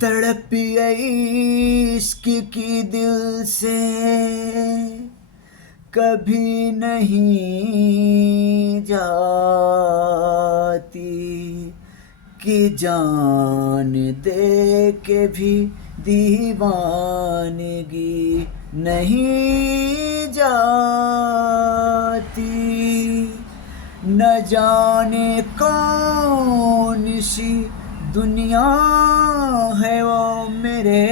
तड़प इश्क की दिल से कभी नहीं जाती कि जान दे के भी दीवानगी नहीं जाती। न जाने कौन सी दुनिया है वो मेरे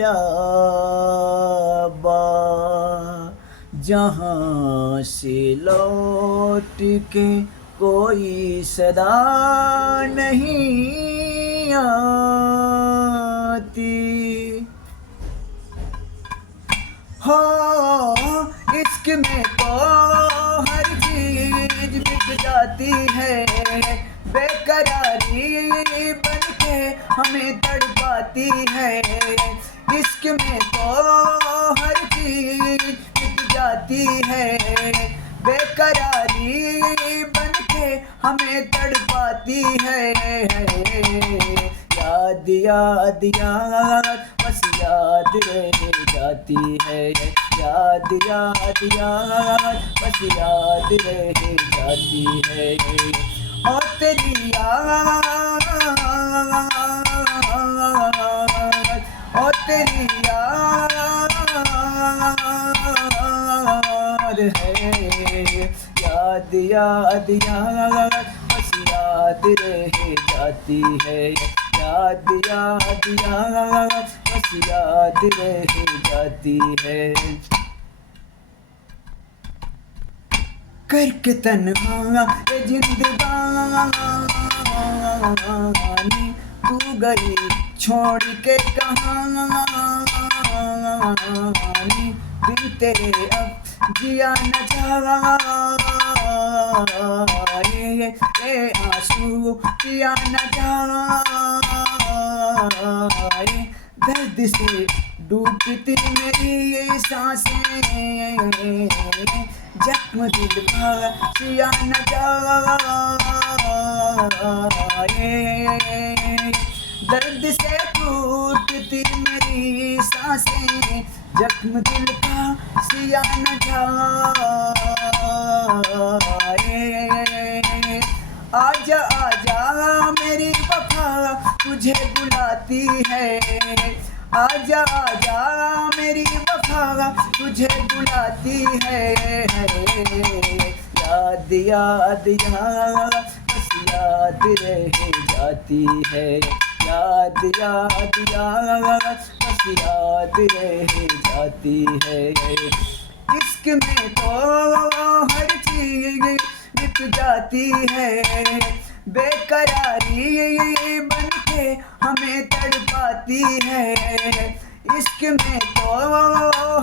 रब्बा, जहाँ से लौट के कोई सदा नहीं आती। हो इश्क में तो हर चीज बिक जाती है, बेकरारी बन के हमें तड़पाती है। इश्क में तो हर चीज बिक जाती है, बेकरारी बन के हमें तड़पाती है। याद याद याद बस याद रह जाती है, याद याद याद बस याद रह जाती है। और तेरी याद, और तेरी याद है, याद याद याद बस याद रह जाती है, याद याद याद बस याद रह जाती है। करके तन्हा ये जिंदगानी तू गई छोड़ के कहानी, बिन तेरे अब जिया न जाए, ये आंसू पिया न जाए। दर्द से डूबती मेरी ये सांसें, जख्म दिल का सिया न जाए। दर्द से टूटती मेरी सांसें, जख्म दिल का सिया न जाए। आजा आजा मेरी वफा तुझे बुलाती है, आजा आजा मेरी वफा तुझे बुलाती है। याद याद याद बस याद रह जाती है, याद याद याद बस याद रह जाती है। इश्क में तो हर चीज बिक जाती है, बेकरारी बन के हमें तड़पाती है। इश्क में तो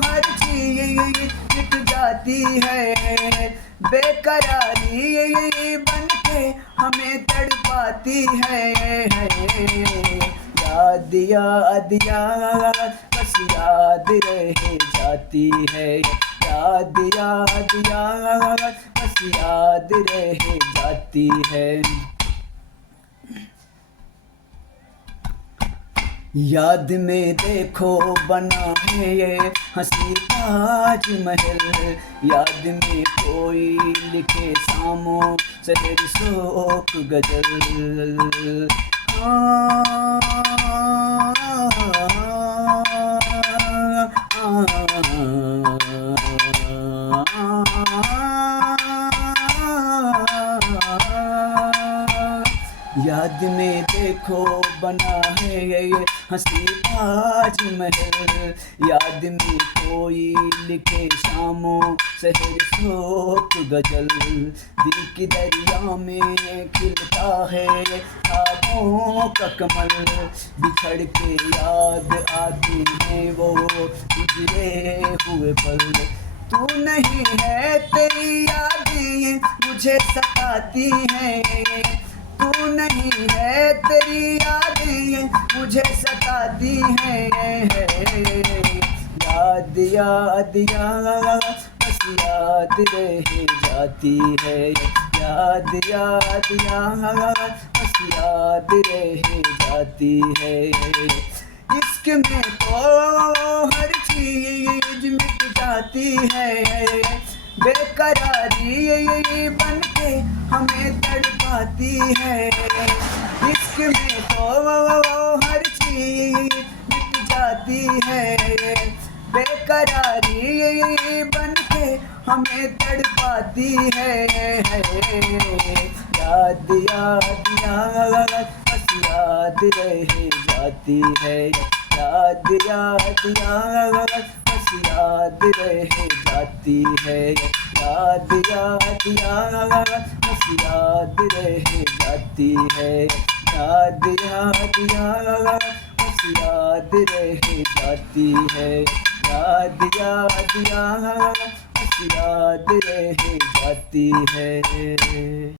हर चीज बिक जाती है, बेकरारी बन के हमें तड़पाती है। याद याद याद बस याद रह जाती है, याद याद याद बस याद रह जाती है। याद में देखो बना है ये हंसी ताजमहल, याद में कोई लिखे सामो शहर शोक गजल। याद में देखो बना है ये हंसी ताजमहल, याद में कोई लिखे शामो शहर शोक गजल। दिल की दरिया में खिलता है ख्वाबों का कमल, बिछड़ के याद आती है वो गुजरे हुए पल। तू नहीं है तेरी यादें मुझे सताती हैं, तू नहीं है तेरी यादें मुझे सताती हैं। याद याद याद बस याद रह जाती है, याद याद याद बस याद रह जाती है। इश्क में तो हर चीज मिट जाती है, बेकरारी बन के हमें तड़पाती है। इश्क में तो हर चीज मिट जाती है, बेकरारी बन के हमें तड़पाती है। याद याद याद बस याद रह जाती है। याद याद याद बस याद रह जाती है। याद याद याद बस याद रह जाती है। याद याद याद बस याद रह जाती है। याद याद याद बस याद रह जाती है।